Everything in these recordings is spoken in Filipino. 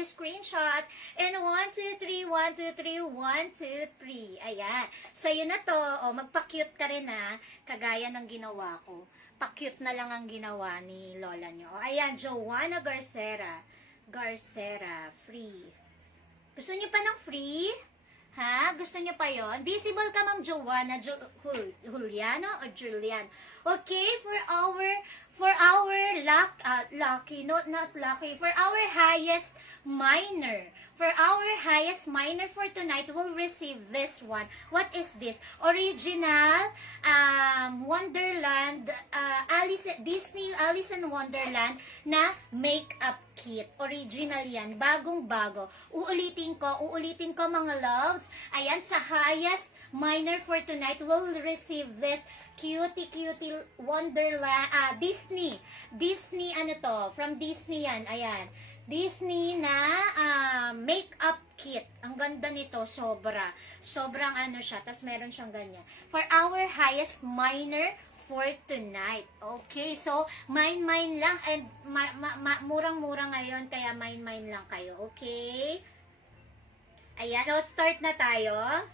you screenshot. And 1, 2, 3, 1, 2, 3, 1, 2, 3. Ayan. Sa'yo na to. O, magpa-cute ka rin ha. Kagaya ng ginawa ko. Pa-cute na lang ang ginawa ni lola nyo. O, ayan, Joanna Garcera. Garcera, free. Gusto niyo pa ng free? Ha? Gusto niyo pa yon? Visible ka, Ma'am Joanna, Juliano o Julian. Okay, for our lucky, not lucky, for our highest minor. For our highest minor for tonight, will receive this one. What is this? Original Wonderland, Disney Alice in Wonderland na makeup kit. Original yan. Bagong-bago. Uulitin ko mga loves. Ayan, sa highest minor for tonight will receive this cutie Wonderland, Disney ano to, from Disney yan, ayan, Disney na makeup kit. Ang ganda nito, sobrang ano siya, tas meron siyang ganyan, for our highest minor for tonight. Okay, so mine lang, and murang-mura ngayon, kaya mine lang kayo, okay? Ayan, so start na tayo.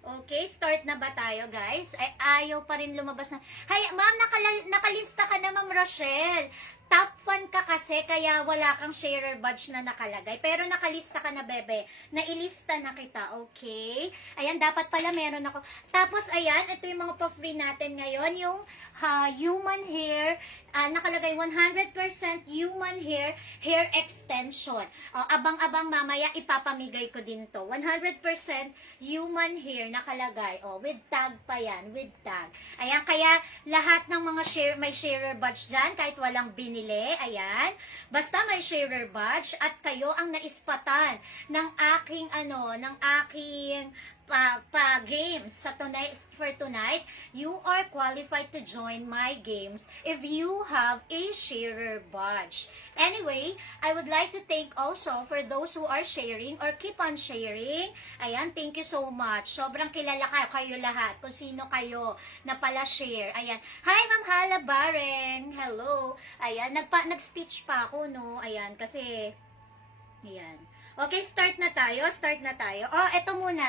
Okay, start na ba tayo, guys? Ay, ayaw pa rin lumabas na. Hay, ma'am, nakalista ka na, Ma'am Rochelle. Top fan ka kasi, kaya wala kang sharer badge na nakalagay. Pero nakalista ka na, bebe. Nailista na kita, okay? Ayan, dapat pala meron ako. Tapos, ayan, ito yung mga pa-free natin ngayon. Yung human hair, nakalagay 100% human hair extension. Abang-abang mamaya, ipapamigay ko din to. 100% human hair nakalagay. With tag pa yan, with tag. Ayan, kaya lahat ng mga may sharer badge dyan, kahit walang binili, ayan, basta may sharer badge at kayo ang naispatan ng aking games sa for tonight, you are qualified to join my games if you have a sharer badge. Anyway, I would like to thank also for those who are sharing or keep on sharing. Ayan, thank you so much. Sobrang kilala kayo lahat kung sino kayo na pala share. Ayan. Hi, Ma'am Hala Baren. Hello. Ayan, nag-speech pa ako, no? Ayan, kasi ayan. Okay, start na tayo. Eto muna.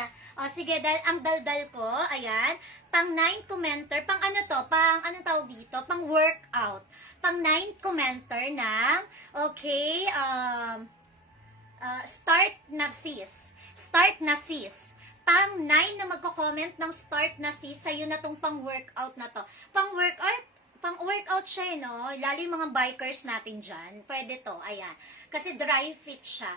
Sige, ang daldal ko, ayan, pang 9 commenter, pang ano to, anong tawag dito, pang workout, pang 9 commenter ng, okay, start na sis, pang 9 na magko-comment ng start na sis, sa'yo na tong pang workout na to, pang workout siya, no? Lalo yung mga bikers natin dyan. Pwede to, ayan. Kasi dry fit siya.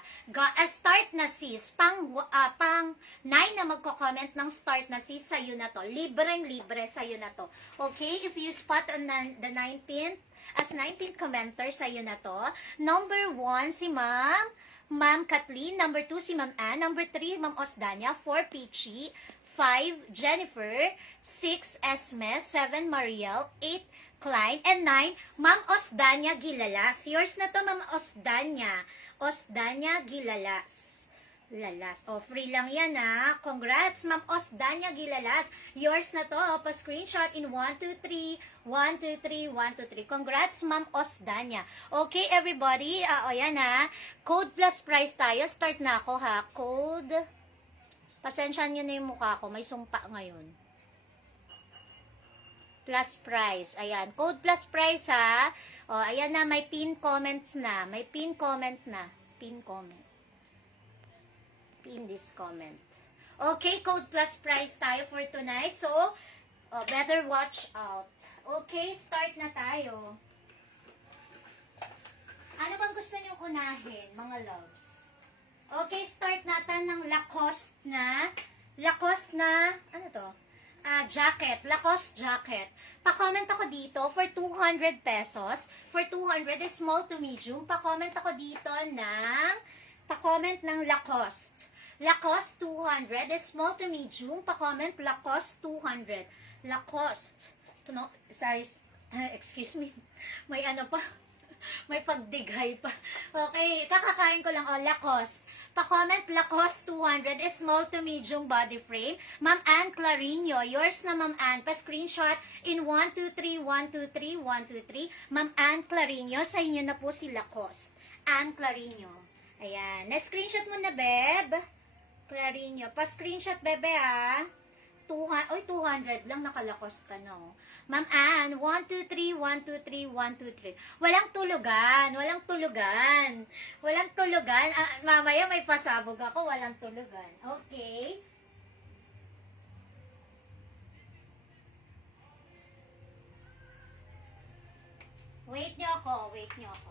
Start na sis. Pang 9 na magko-comment ng start na sis, sa'yo na to. Libreng-libre sa'yo na to. Okay? If you spot on the 19th, as 19th commenter, sa'yo na to. Number 1, si Ma'am Kathleen. Number 2, si Ma'am Ann. Number 3, Ma'am Osdania. 4, Peachy. 5, Jennifer. 6, Esme. 7, Mariel. 8, Klein. And 9, Ma'am Osdania Gilalas. Yours na to, Ma'am Osdania. Osdania Gilalas. Free lang yan, ha. Congrats, Ma'am Osdania Gilalas. Yours na to. Pa-screenshot in 1, 2, 3. 1, 2, 3. 1, 2, 3. Congrats, Ma'am Osdania. Okay, everybody. Ayan, ha. Code plus price tayo. Start na ako, ha. Code. Pasensyahan nyo na yung mukha ko. May sumpa ngayon. Plus price. Ayan. Code plus price, ha. Ayan na. May pin comments na. May pin comment na. Pin comment. Pin this comment. Okay. Code plus price tayo for tonight. So, better watch out. Okay. Start na tayo. Ano bang gusto nyo unahin, mga loves? Okay. Start natin ng Lacoste na, ano to? Jacket, Lacoste jacket. Pa-comment ako dito for 200 pesos. For 200 is small to medium. Pa-comment ako dito ng Lacoste. Lacoste 200 is small to medium. Pa-comment Lacoste 200. Lacoste. Ito no, size, excuse me. May ano pa. May pagdigay pa. Okay, kakakain ko lang. Lacoste. Pa-comment Lacoste 200 is small to medium body frame. Ma'am Ann Clarino, yours na Ma'am Ann. Pa-screenshot in 123, 123, 123. Ma'am Ann Clarino, sa inyo na po si Lacoste. Ann Clarino. Ayan. Na-screenshot mo na, Beb? Clarino. Pa-screenshot, bebe, ah. 200 lang nakalakos ka, no? Ma'am Ann, 123, 123, 123. Walang tulugan, walang tulugan. Walang tulugan. Mamaya may pasabog ako, walang tulugan. Okay? Wait nyo ako, wait nyo ako.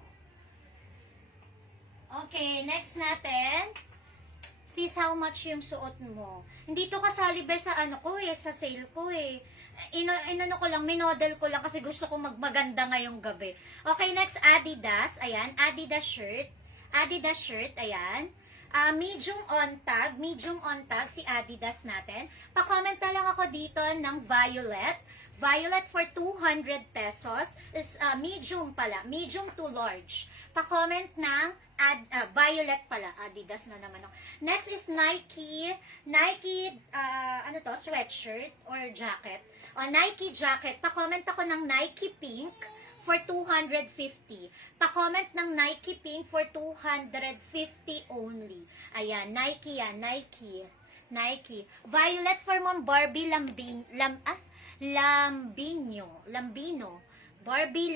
Okay, next natin. Sis, how much yung suot mo? Hindi to kasali ba sa ano ko sa sale ko Inano ko lang, minodel ko lang kasi gusto ko magmaganda ngayong gabi. Okay, next, Adidas. Ayan, Adidas shirt. Adidas shirt, ayan. Medium on tag si Adidas natin. Pa-comment na lang ako dito ng violet. Violet for 200 pesos is medium pala, medium to large. Pa-comment ng violet pala, Adidas na naman. Next is Nike, ano to, sweatshirt or jacket. Nike jacket, pa-comment ako ng Nike pink for 250. Pa-comment ng Nike pink for 250 only. Ayan, Nike yan, Nike. Violet for Ma'am Barbie Lambino. Barbie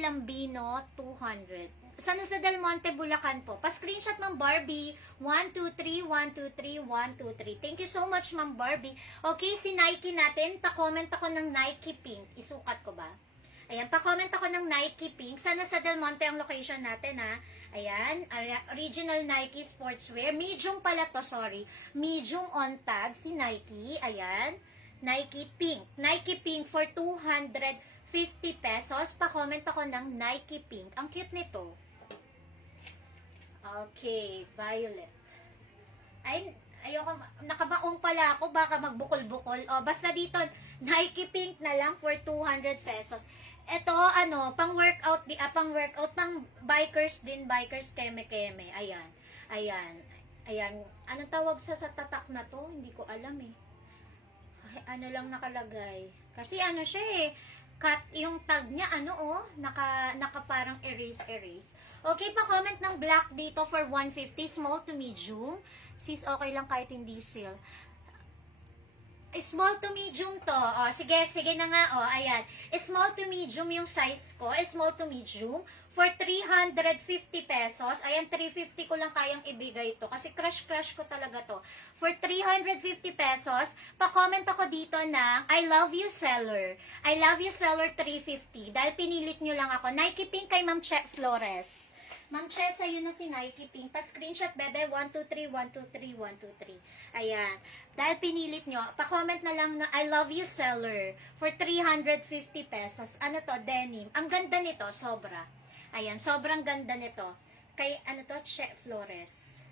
Lambino, 200. San Jose del Monte, Bulacan po. Pa-screenshot Ma'am Barbie. 123, 123, 123. Thank you so much, Ma'am Barbie. Okay, si Nike natin. Pa-comment ako ng Nike pink. Isukat ko ba? Ayan, pa-comment ako ng Nike pink. San Jose del Monte ang location natin, ha? Ayan, original Nike sportswear. Medium pala to, sorry. Medium on tag si Nike. Ayan, Nike pink. Nike pink for 250 pesos. Pa-comment ako ng Nike pink. Ang cute nito. Okay, violet. Ay, ayoko, nakabaong pala ako, baka magbukol-bukol. Basta dito, Nike pink na lang for 200 pesos. Ito, pang workout, pang bikers din, bikers keme-keme. Ayan. Anong tawag sa tatak na to? Hindi ko alam Ano lang nakalagay. Kasi siya cut yung tag niya, naka parang erase. Okay, pa-comment ng black dito for 150, small to medium. Sis, okay lang kahit hindi sale. Small to medium to. Sige na nga, ayan. Small to medium yung size ko. Small to medium for 350 pesos. Ayan, 350 ko lang kayang ibigay to. Kasi crush ko talaga to. For 350 pesos, pa-comment ako dito na I love you seller. I love you seller 350. Dahil pinilit nyo lang ako. Nike pink kay Ma'am Che Flores. Ma'am Che, sa'yo na si Nike pink. Pa-screenshot, bebe. 123, 123, 123. Ayan. Dahil pinilit nyo, pa-comment na lang na I love you seller for 350 pesos. Ano to? Denim. Ang ganda nito, sobra. Ayan, sobrang ganda nito. Kay, Che Flores.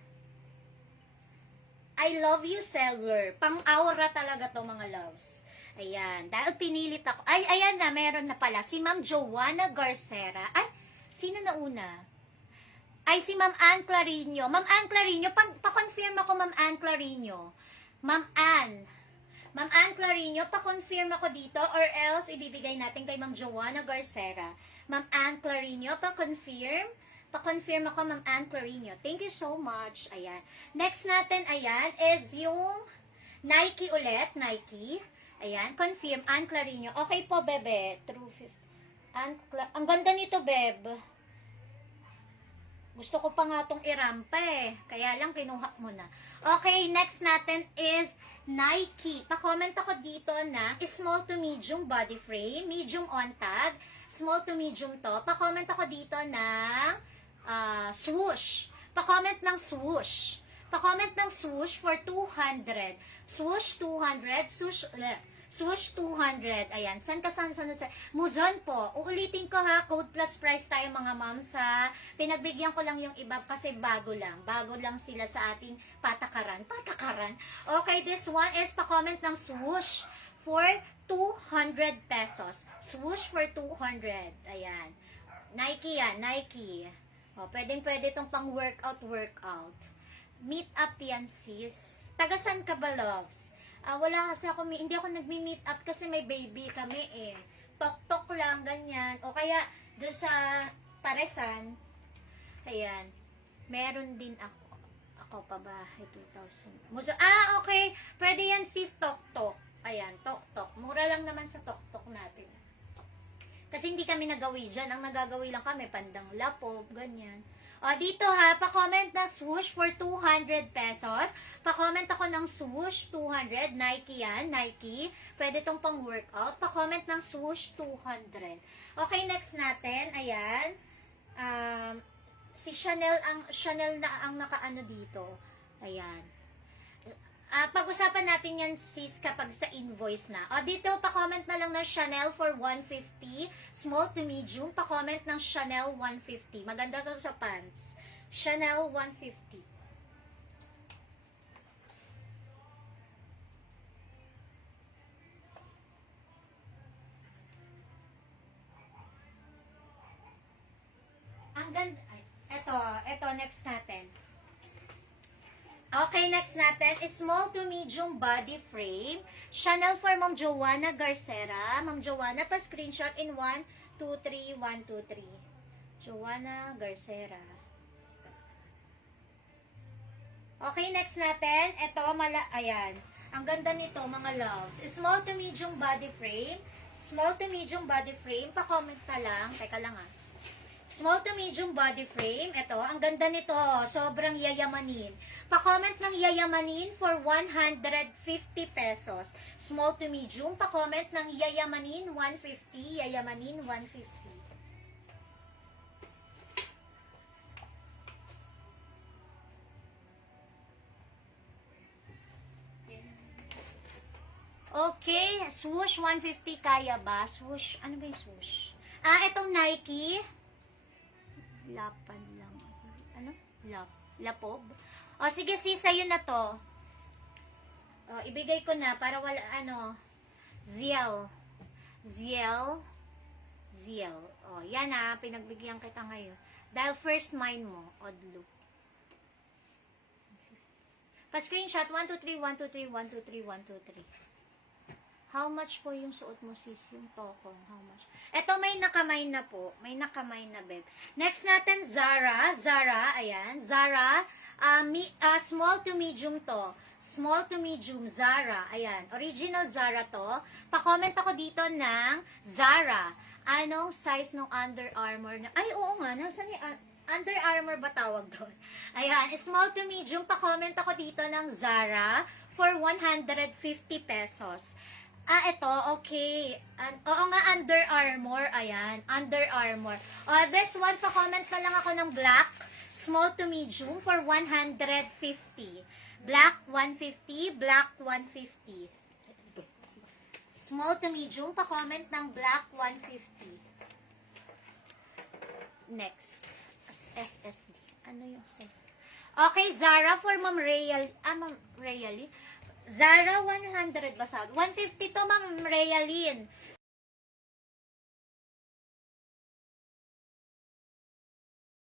I love you seller. Pang-aura talaga to, mga loves. Ayan. Dahil pinilit ako. Ay, ayan na, meron na pala. Si Ma'am Joanna Garcera. Ay, sino na una? Ay, si Ma'am Ann Clarino. Ma'am Ann Clarino, pa-confirm ako, Ma'am Ann Clarino. Ma'am Ann Clarino, pa-confirm ako dito or else ibibigay natin kay Ma'am Joanna Garcera. Ma'am Ann Clarino, pa-confirm. Pa-confirm ako, Ma'am Ann Clarino. Thank you so much. Ayan. Next natin, ayan, is yung Nike ulit. Nike. Ayan, confirm. Ann Clarino. Okay po, bebe. True 50. Ang ganda nito, beb. Gusto ko pa nga itong irampa Kaya lang kinuha mo na. Okay, next natin is Nike. Pa-comment ako dito na small to medium body frame, medium on tag, small to medium to. Pa-comment ako dito ng swoosh. Pa-comment ng swoosh. Pa-comment ng swoosh for 200. Swoosh 200, swoosh 200. Ayan. San? Muzon po. Uulitin ko ha. Code plus price tayo mga moms ha. Pinagbigyan ko lang yung iba kasi bago lang. Bago lang sila sa ating patakaran. Okay, this one is pa-comment ng swoosh for 200 pesos. Swoosh for 200. Ayan. Nike yan, Nike. O, pwede itong pang workout. Meet up yan, sis. Tagasan ka ba, loves? Wala kasi ako, hindi ako nagmi-meet up kasi may baby kami eh. Tok-tok lang, ganyan. O kaya, doon sa Paresan, ayan, meron din ako. Ako pa ba? 2,000. Okay. Pwede yan, sis, tok-tok. Ayan, tok-tok. Mura lang naman sa tok-tok natin. Kasi hindi kami nagawi dyan. Ang nagagawi lang kami, pandang lapo, ganyan. O, dito ha, pa-comment na swoosh for 200 pesos. Pa-comment ako ng swoosh 200. Nike yan, Nike. Pwede itong pang-workout. Pa-comment ng swoosh 200. Okay, next natin. Ayan. Si Chanel na ang nakaano dito. Ayan. Pag-usapan natin yan, sis, kapag sa invoice na. O, dito, pa-comment na lang ng Chanel for 150. Small to medium. Pa-comment ng Chanel 150. Maganda to sa pants. Chanel 150. Ang ganda. Ito, next natin. Okay, next natin is small to medium body frame. Chanel for Ma'am Joanna Garcera. Ma'am Joanna, pa-screenshot in 1, 2, 3, 1, 2, 3. Joanna Garcera. Okay, next natin. Ito, ayan. Ang ganda nito, mga loves. Small to medium body frame. Small to medium body frame. Pa-comment na lang. Teka lang Small to medium body frame. Ito, ang ganda nito. Sobrang yayamanin. Pa-comment ng yayamanin for 150 pesos. Small to medium. Pa-comment ng yayamanin 150. Yayamanin 150. Okay. Swoosh 150. Kaya ba? Swoosh. Ano ba yung swoosh? Itong Nike. Lapan lang. Ano? Lapob. O, sige sis, sa'yo na to. O, ibigay ko na para wala, Ziel. O, yan pinagbigyan kita ngayon. Dahil first mine mo, Odlo. Pa-screenshot, 1, 2, 3, 1, 2, 3, 1, 2, 3, 1, 2, 3. How much po yung suot mo, sis? Yung tokong, how much? Ito, may nakamay na po. May nakamay na, babe. Next natin, Zara. Ayan. Zara, small to medium to. Small to medium, Zara. Ayan. Original Zara to. Pa-comment ako dito ng Zara. Anong size ng Under Armour na? Ay, oo nga. Nasaan yung Under Armour ba tawag doon? Ayan. Small to medium. Pa-comment ako dito ng Zara for 150 pesos. Ito, okay. Oo nga, Under Armour. Ayan, Under Armour. This one, pa-comment na lang ako ng black. Small to medium for 150. Black, 150. Black, 150. Small to medium, pa-comment ng black, 150. Next. SSD. Ano yung size? Okay, Zara for Ma'am Rayali. Zara 100 ba sa 150 to, Ma'am Rayalin.